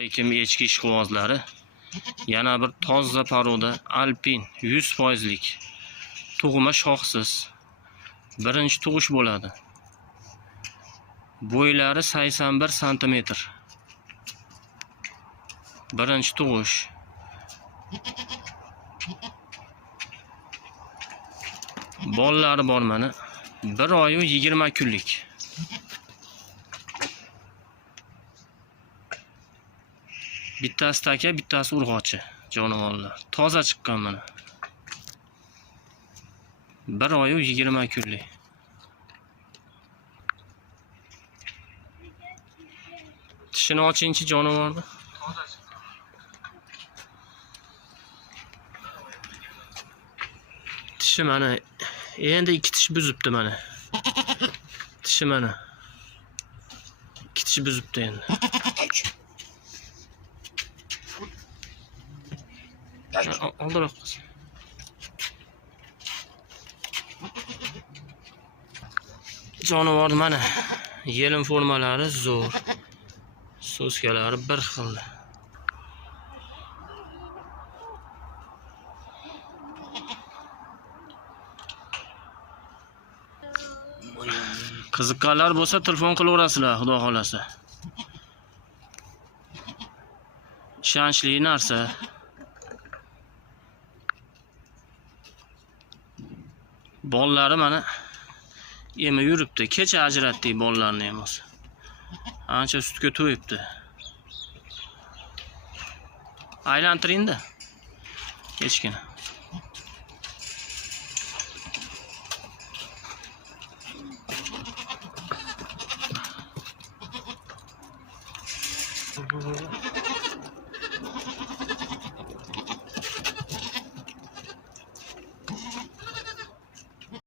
Lekin echki ishqibozlari yana bir toza paroda alpin 100%lik tug'ma shoxsiz birinchi tug'ish bo'ladi. Bo'ylari 81 sm. Birinchi tug'ish. Bollari bor mana. 1 oy 20 kunlik. Bittasi taka, bittasi urg'ochi jonivorlar. Toza chiqqan mana. 1 oy 20 kunlik. Tishini ochingchi jonivorni. Tishi mana endi 2 tish buzibdi mana. Tishi mana 2 tish buzibdi endi. Oldiroq qilsin. Jonivor mana yelin formalari zo'r. So'skalari bir xil. Qiziqqanlar bo'lsa telefon qilaverasizlar, xudo xolasa. Ishonchli narsa. Bollari mana yema yuribdi. Kecha ajratdik bollarni ham o'zi. Ancha sutga to'yibdi. Aylantiring-da. Echkini.